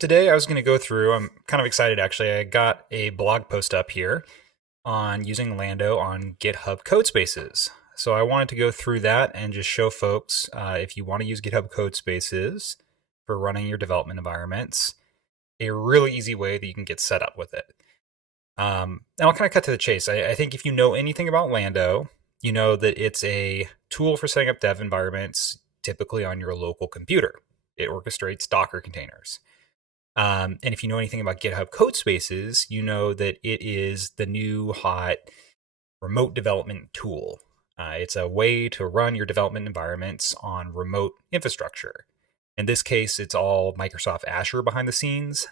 Today I was going to go through, I'm kind of excited actually. I got a blog post up here on using Lando on GitHub Codespaces. So I wanted to go through that and just show folks if you want to use GitHub Codespaces for running your development environments, a really easy way that you can get set up with it. And I'll kind of cut to the chase. I think if you know anything about Lando, you know that it's a tool for setting up dev environments, typically on your local computer. It orchestrates Docker containers. And if you know anything about GitHub Codespaces, you know that it is the new hot remote development tool. It's a way to run your development environments on remote infrastructure. In this case, it's all Microsoft Azure behind the scenes.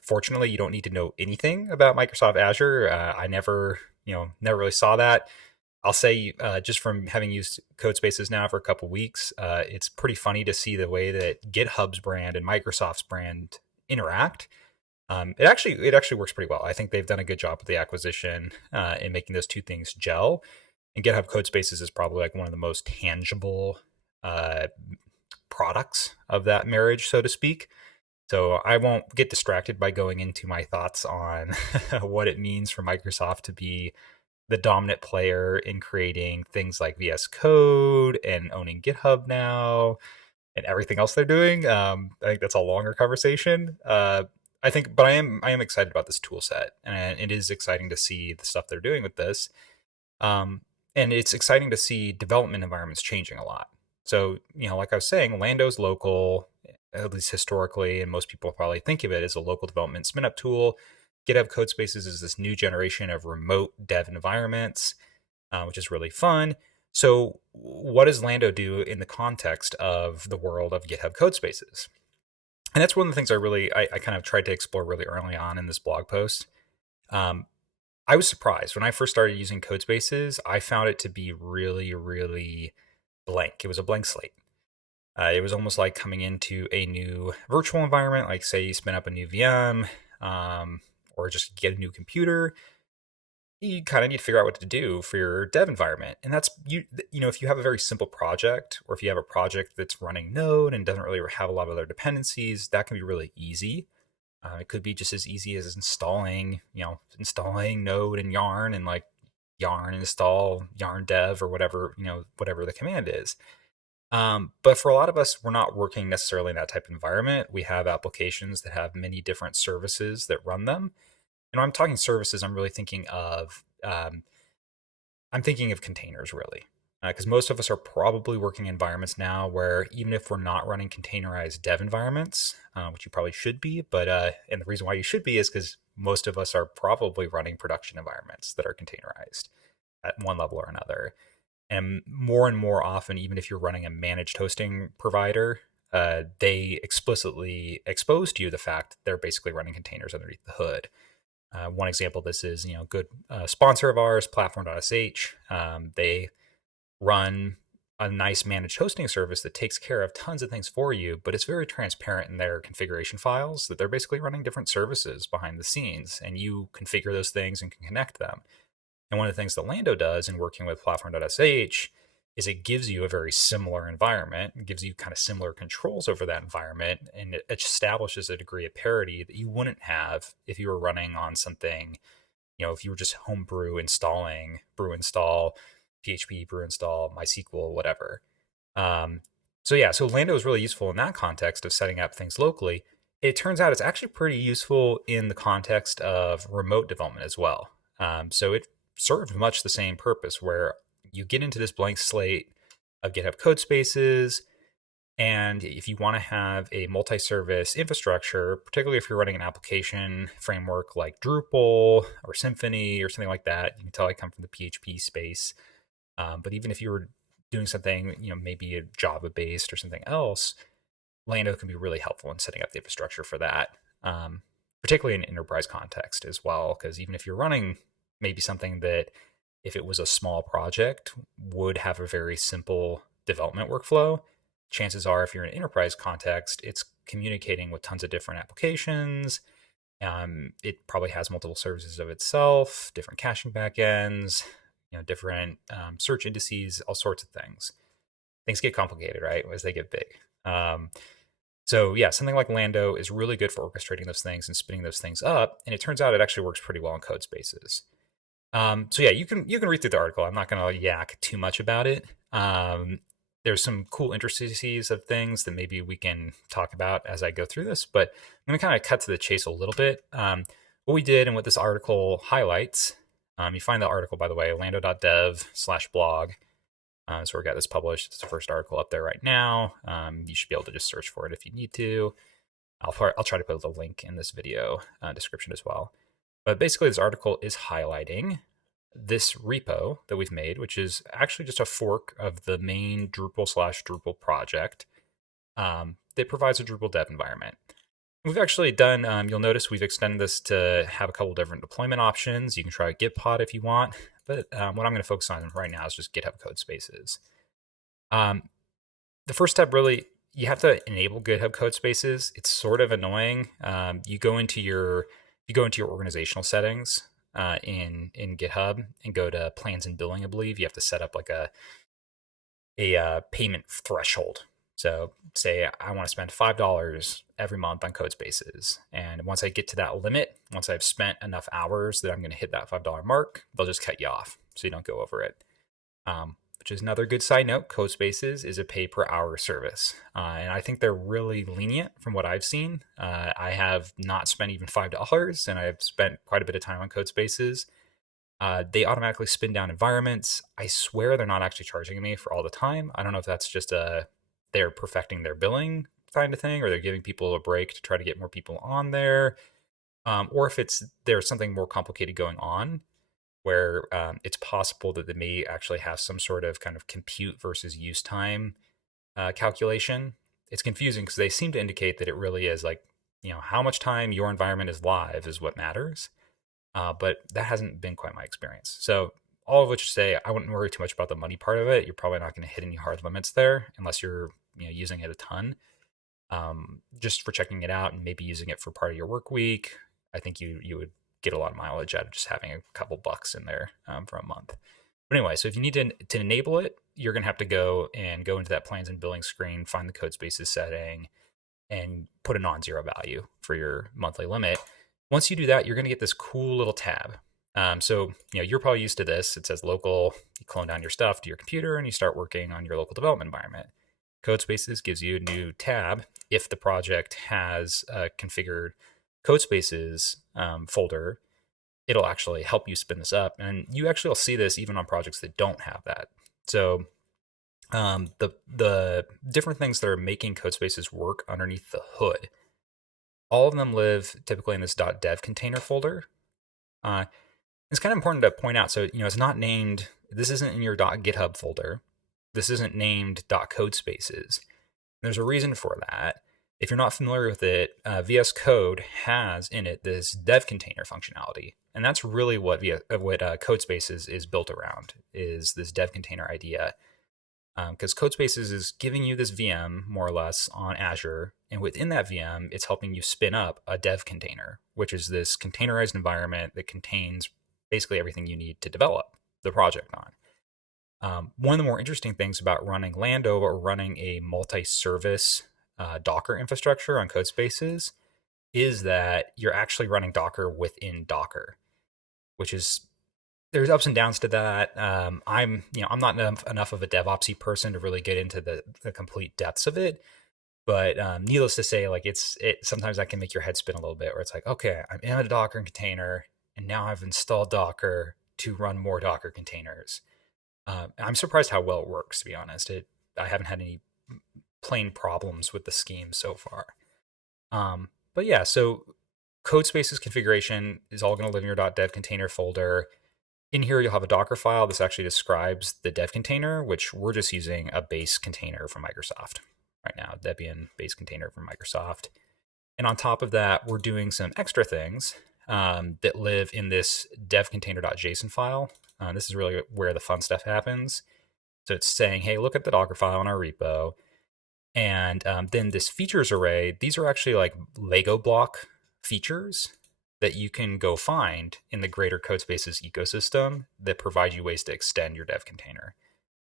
Fortunately, you don't need to know anything about Microsoft Azure. I never really saw that. I'll say, just from having used Codespaces now for a couple weeks, it's pretty funny to see the way that GitHub's brand and Microsoft's brand interact. It actually works pretty well. I think they've done a good job with the acquisition in making those two things gel. And GitHub Codespaces is probably like one of the most tangible uh, products of that marriage, so to speak. So I won't get distracted by going into my thoughts on what it means for Microsoft to be the dominant player in creating things like VS Code and owning GitHub now and everything else they're doing. I think that's a longer conversation. But I am excited about this tool set, and it is exciting to see the stuff they're doing with this. Um, and it's exciting to see development environments changing a lot. So, like I was saying, Lando's local, at least historically, and most people probably think of it as a local development spin up tool. GitHub Codespaces is this new generation of remote dev environments, which is really fun. So, what does Lando do in the context of the world of GitHub Codespaces? And that's one of the things I kind of tried to explore really early on in this blog post. Um, I was surprised when I first started using Codespaces. I found it to be really, really blank. It was a blank slate. It was almost like coming into a new virtual environment, like say you spin up a new VM, or just get a new computer. You kind of need to figure out what to do for your dev environment. And that's if you have a very simple project, or if you have a project that's running Node and doesn't really have a lot of other dependencies, that can be really easy. It could be just as easy as installing Node and Yarn, and like Yarn install Yarn dev, or whatever the command is. But for a lot of us, we're not working necessarily in that type of environment. We have applications that have many different services that run them. And when I'm talking services, I'm thinking of containers, really, because most of us are probably working in environments now where, even if we're not running containerized dev environments, which you probably should be, and the reason why you should be is because most of us are probably running production environments that are containerized at one level or another. And more often, even if you're running a managed hosting provider, they explicitly expose to you the fact that they're basically running containers underneath the hood. One example of this is, good sponsor of ours, platform.sh. They run a nice managed hosting service that takes care of tons of things for you, but it's very transparent in their configuration files that they're basically running different services behind the scenes, and you configure those things and can connect them. And one of the things that Lando does in working with platform.sh is it gives you a very similar environment, it gives you kind of similar controls over that environment, and it establishes a degree of parity that you wouldn't have if you were running on something, if you were just homebrew installing brew install, PHP brew install, MySQL, whatever. Um, so Lando is really useful in that context of setting up things locally. It turns out it's actually pretty useful in the context of remote development as well. So it served much the same purpose, where you get into this blank slate of GitHub Codespaces, and if you want to have a multi-service infrastructure, particularly if you're running an application framework like Drupal or Symfony or something like that, you can tell I come from the PHP space. But even if you were doing something, maybe a Java based or something else, Lando can be really helpful in setting up the infrastructure for that, particularly in enterprise context as well. Because even if you're running maybe something that, if it was a small project, would have a very simple development workflow, chances are, if you're in an enterprise context, it's communicating with tons of different applications. It probably has multiple services of itself, different caching backends, different search indices, all sorts of things. Things get complicated, right, as they get big. Um, So yeah, something like Lando is really good for orchestrating those things and spinning those things up. And it turns out it actually works pretty well in Codespaces. So yeah, you can read through the article. I'm not going to yak too much about it. There's some cool intricacies of things that maybe we can talk about as I go through this, but I'm going to kind of cut to the chase a little bit. What we did and what this article highlights. You find the article, by the way, lando.dev/blog. So we got this published. It's the first article up there right now. You should be able to just search for it if you need to. I'll try to put the link in this video description as well. But basically, this article is highlighting this repo that we've made, which is actually just a fork of the main Drupal/Drupal project that provides a Drupal dev environment. We've actually done, you'll notice we've extended this to have a couple different deployment options. You can try Gitpod if you want, but what I'm going to focus on right now is just GitHub Codespaces. The first step really, you have to enable GitHub Codespaces. It's sort of annoying. You go into your organizational settings in GitHub and go to plans and billing. I believe you have to set up like a payment threshold. So say I want to spend $5 every month on Codespaces, and once I get to that limit, once I've spent enough hours that I'm going to hit that $5 mark, they'll just cut you off so you don't go over it. Which is another good side note. Codespaces is a pay per hour service. And I think they're really lenient from what I've seen. I have not spent even $5, and I've spent quite a bit of time on Codespaces. They automatically spin down environments. I swear they're not actually charging me for all the time. I don't know if that's just they're perfecting their billing kind of thing, or they're giving people a break to try to get more people on there, or if there's something more complicated going on where it's possible that they may actually have some sort of kind of compute versus use time calculation. It's confusing because they seem to indicate that it really is like, how much time your environment is live is what matters. But that hasn't been quite my experience. So all of which to say, I wouldn't worry too much about the money part of it. You're probably not going to hit any hard limits there unless you're using it a ton. Just for checking it out and maybe using it for part of your work week, I think you would get a lot of mileage out of just having a couple bucks in there for a month. But anyway, so if you need to enable it, you're going to have to go into that plans and billing screen, find the Codespaces setting, and put a non-zero value for your monthly limit. Once you do that, you're going to get this cool little tab. So you're probably used to this. It says local. You clone down your stuff to your computer, and you start working on your local development environment. Codespaces gives you a new tab if the project has a configured Codespaces folder. It'll actually help you spin this up, and you actually will see this even on projects that don't have that. So the different things that are making Codespaces work underneath the hood, all of them live typically in this .dev container folder. It's kind of important to point out. So it's not named. This isn't in your .github folder. This isn't named .codespaces. There's a reason for that. If you're not familiar with it, VS Code has in it this dev container functionality, and that's really what Codespaces is built around, is this dev container idea. Because Codespaces is giving you this VM more or less on Azure, and within that VM, it's helping you spin up a dev container, which is this containerized environment that contains basically everything you need to develop the project on. One of the more interesting things about running Lando or running a multi-service Docker infrastructure on Codespaces is that you're actually running Docker within Docker, which is, there's ups and downs to that. I'm not enough of a DevOpsy person to really get into the complete depths of it, but needless to say, like sometimes that can make your head spin a little bit, where it's like, okay, I'm in a Docker container, and now I've installed Docker to run more Docker containers. I'm surprised how well it works, to be honest. I haven't had any plain problems with the scheme so far. But yeah, so Codespaces configuration is all going to live in your .dev container folder. In here, you'll have a Docker file. This actually describes the dev container, which we're just using a base container from Microsoft right now, Debian base container from Microsoft. And on top of that, we're doing some extra things that live in this dev container.json file. This is really where the fun stuff happens. So it's saying, hey, look at the Docker file in our repo. And then this features array, these are actually like Lego block features that you can go find in the greater Codespaces ecosystem that provide you ways to extend your dev container.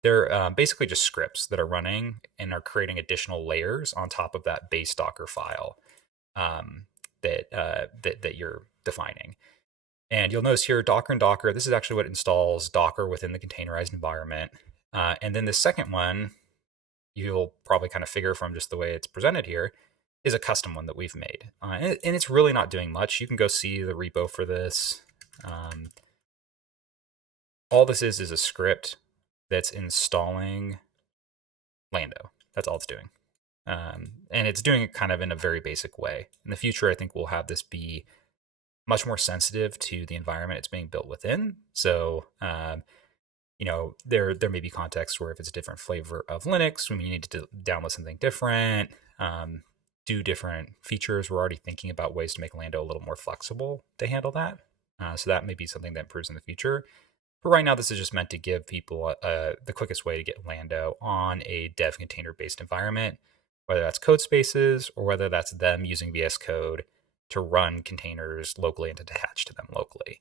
They're basically just scripts that are running and are creating additional layers on top of that base Docker file um, that you're defining. And you'll notice here, Docker and Docker, this is actually what installs Docker within the containerized environment. And then the second one, you'll probably kind of figure from just the way it's presented here, is a custom one that we've made. And it's really not doing much. You can go see the repo for this. All this is a script that's installing Lando. That's all it's doing. And it's doing it kind of in a very basic way. In the future, I think we'll have this be much more sensitive to the environment it's being built within. So, there may be contexts where if it's a different flavor of Linux, when you need to download something different, do different features, we're already thinking about ways to make Lando a little more flexible to handle that. So that may be something that improves in the future. But right now, this is just meant to give people the quickest way to get Lando on a dev container based environment, whether that's Codespaces or whether that's them using VS Code to run containers locally and to attach to them locally.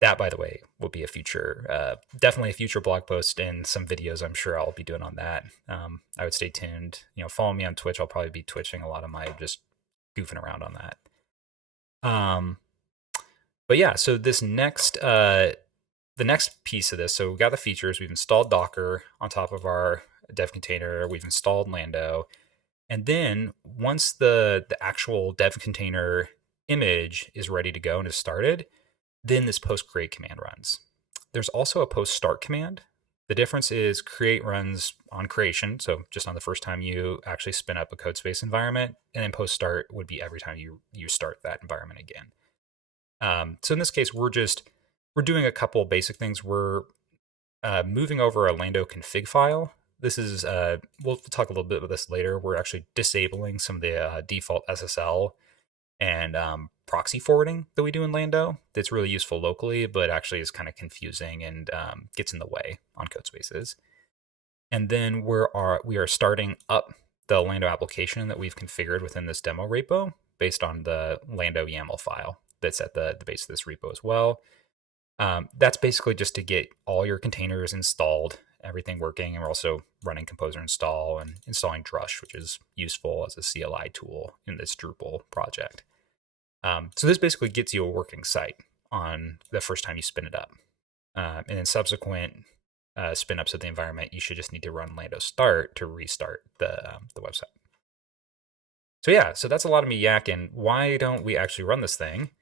That, by the way, will be a future, definitely a future blog post and some videos I'm sure I'll be doing on that. I would stay tuned. Follow me on Twitch. I'll probably be twitching a lot of my just goofing around on that. But yeah, so this the next piece of this, so we've got the features. We've installed Docker on top of our dev container. We've installed Lando. And then once the actual dev container image is ready to go and is started, then this post create command runs. There's also a post start command. The difference is create runs on creation, so just on the first time you actually spin up a Codespace environment, and then post start would be every time you start that environment again. So in this case, we're doing a couple basic things. We're moving over a Lando config file. This is, we'll talk a little bit about this later. We're actually disabling some of the default SSL and proxy forwarding that we do in Lando. That's really useful locally, but actually is kind of confusing and gets in the way on Codespaces. And then we are starting up the Lando application that we've configured within this demo repo based on the Lando YAML file that's at the base of this repo as well. That's basically just to get all your containers installed, everything working, and we're also running composer install and installing Drush, which is useful as a CLI tool in this Drupal project. So this basically gets you a working site on the first time you spin it up. And then subsequent spin ups of the environment, you should just need to run Lando start to restart the website. So yeah, so that's a lot of me yakking. Why don't we actually run this thing?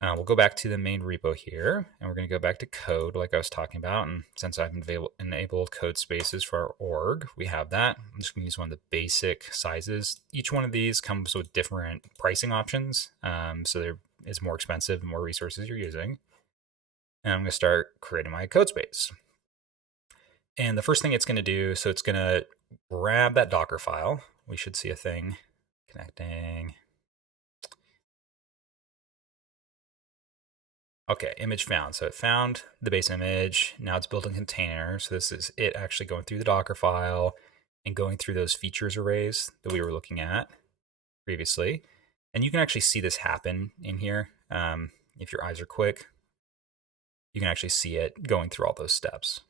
We'll go back to the main repo here, and we're going to go back to code like I was talking about. And since I've enabled Codespaces for our org, we have that. I'm just going to use one of the basic sizes. Each one of these comes with different pricing options. So there is more expensive the more resources you're using. And I'm going to start creating my Codespace. And the first thing it's going to do, so it's going to grab that Docker file. We should see a thing connecting. Okay, image found. So it found the base image. Now it's building a container. So this is it actually going through the Docker file and going through those features arrays that we were looking at previously. And you can actually see this happen in here. If your eyes are quick, you can actually see it going through all those steps.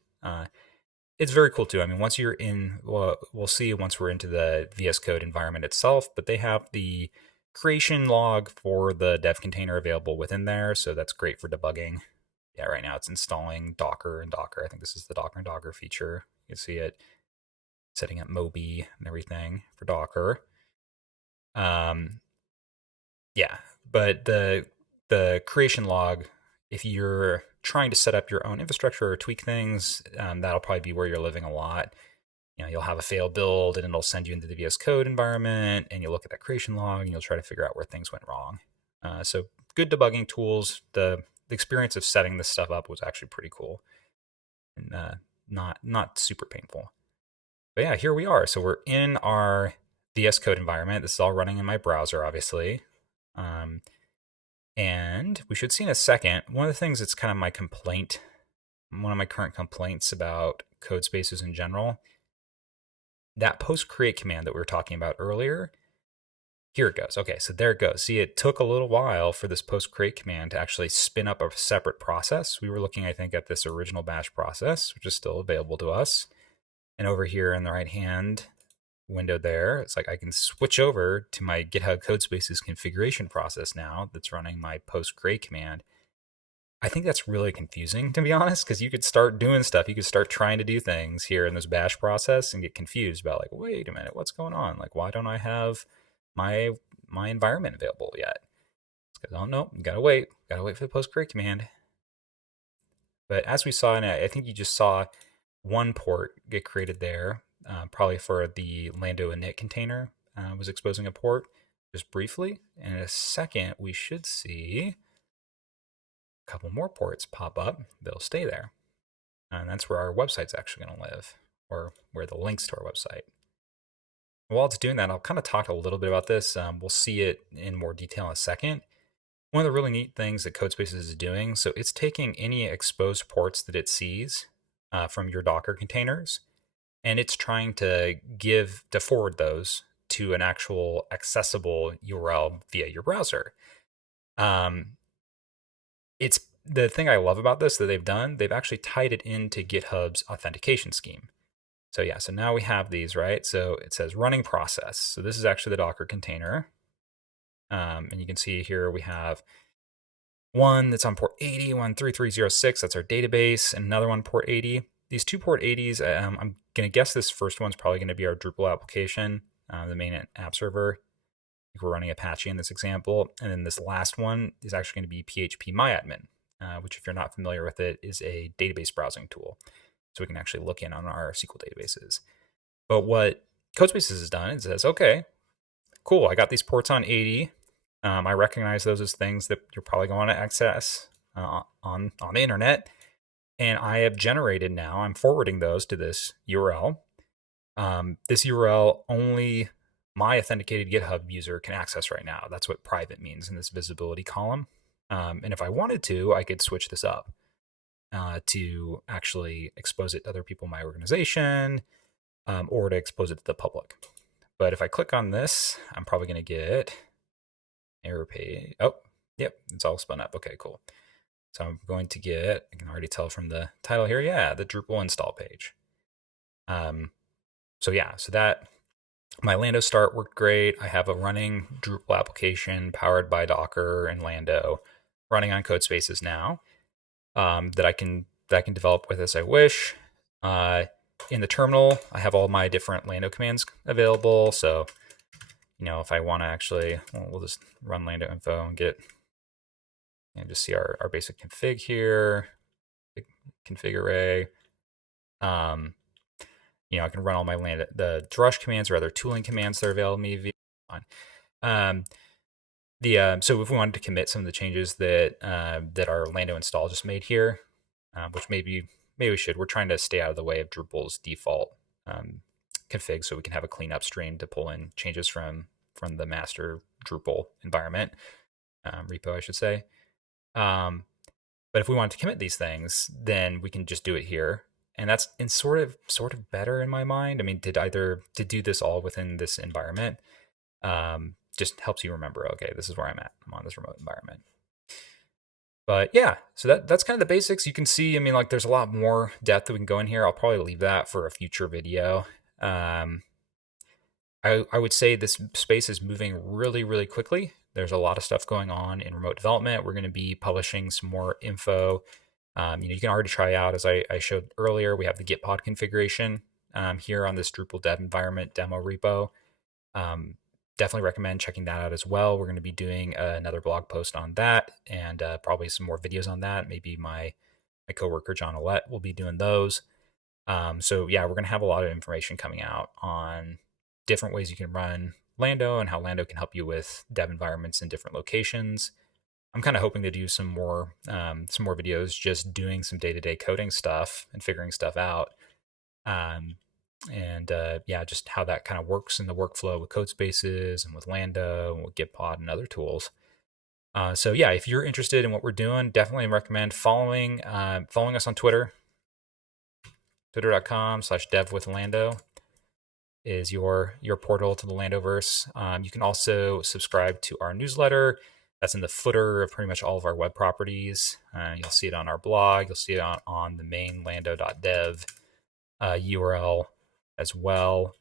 It's very cool too. I mean, once you're in, well, we'll see once we're into the VS Code environment itself, but they have the creation log for the dev container available within there. So that's great for debugging. Yeah, right now it's installing Docker and Docker. I think this is the Docker and Docker feature. You can see it setting up Moby and everything for Docker. Yeah, but the creation log, if you're trying to set up your own infrastructure or tweak things, that'll probably be where you're living a lot. You'll have a fail build and it'll send you into the VS Code environment, and you'll look at that creation log and you'll try to figure out where things went wrong. So good debugging tools. The experience of setting this stuff up was actually pretty cool and not super painful. But yeah, here we are. So we're in our VS Code environment. This is all running in my browser, obviously. And we should see in a second, one of the things that's kind of my complaint, one of my current complaints about Codespaces in general, that post create command that we were talking about earlier, Here it goes. Okay, so there it goes. See, it took a little while for this post create command to actually spin up a separate process. We were looking, I think, at this original bash process, which is still available to us. And over here in the right hand window there, it's like I can switch over to my GitHub Codespaces configuration process now that's running my post create command. I think that's really confusing, to be honest, because you could start doing stuff. You could start trying to do things here in this bash process and get confused about, like, wait a minute, what's going on? Like, why don't I have my my environment available yet? It's because, oh no, you gotta wait for the post create command. But as we saw, and I think you just saw one port get created there, probably for the Lando init container, was exposing a port just briefly. And in a second, we should see a couple more ports pop up. They'll stay there. And that's where our website's actually going to live, or where the links to our website. While it's doing that, I'll kind of talk a little bit about this. We'll see it in more detail in a second. One of the really neat things that Codespaces is doing, so it's taking any exposed ports that it sees from your Docker containers, and it's trying to forward those to an actual accessible URL via your browser. It's the thing I love about this that they've done. They've actually tied it into GitHub's authentication scheme. So yeah, so now we have these, right? So it says running process. So this is actually the Docker container. And you can see here we have one that's on port 80, 13306, that's our database, and another one port 80. These two port 80s, I'm going to guess this first one's probably going to be our Drupal application, the main app server. We're running Apache in this example. And then this last one is actually going to be phpMyAdmin, which, if you're not familiar with it, is a database browsing tool. So we can actually look in on our SQL databases. But what Codespaces has done is it says, okay, cool, I got these ports on 80. I recognize those as things that you're probably going to access on the internet. And I have generated now, I'm forwarding those to this URL. This URL only my authenticated GitHub user can access right now. That's what private means in this visibility column. And if I wanted to, I could switch this up to actually expose it to other people in my organization, or to expose it to the public. But if I click on this, I'm probably going to get error page. Oh, yep, it's all spun up. Okay, cool. So I'm going to get, I can already tell from the title here, yeah, the Drupal install page. So yeah, so that, my Lando start worked great. I have a running Drupal application powered by Docker and Lando running on Codespaces now, that I can develop with as I wish. In the terminal, I have all my different Lando commands available. So, if I want to actually, we'll just run Lando info and just see our basic config here, config array. I can run all my the drush commands or other tooling commands that are available to me via. So if we wanted to commit some of the changes that our Lando install just made here, which maybe we should, we're trying to stay out of the way of Drupal's default config, so we can have a clean upstream to pull in changes from the master Drupal environment, repo, I should say. But if we wanted to commit these things, then we can just do it here. And that's sort of better in my mind. I mean, to do this all within this environment, just helps you remember, okay, this is where I'm at. I'm on this remote environment. But yeah, so that's kind of the basics. You can see, I mean, like, there's a lot more depth that we can go in here. I'll probably leave that for a future video. I would say this space is moving really, really quickly. There's a lot of stuff going on in remote development. We're going to be publishing some more info. You can already try out, as I showed earlier, we have the Git pod configuration here on this Drupal dev environment demo repo. Definitely recommend checking that out as well. We're going to be doing another blog post on that, and probably some more videos on that. Maybe my coworker John Olet will be doing those. So yeah, we're going to have a lot of information coming out on different ways you can run Lando and how Lando can help you with dev environments in different locations. I'm kind of hoping to do some more videos just doing some day-to-day coding stuff and figuring stuff out. Just how that kind of works in the workflow with Codespaces and with Lando and with Gitpod and other tools. So yeah, if you're interested in what we're doing, definitely recommend following us on Twitter, twitter.com/devwithlando. is your portal to the Landoverse. You can also subscribe to our newsletter. That's in the footer of pretty much all of our web properties. You'll see it on our blog. You'll see it on the main lando.dev URL as well.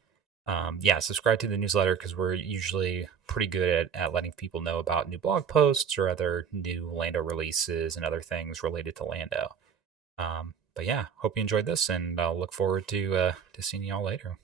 Yeah, subscribe to the newsletter because we're usually pretty good at letting people know about new blog posts or other new Lando releases and other things related to Lando. But yeah, hope you enjoyed this, and I'll look forward to seeing you all later.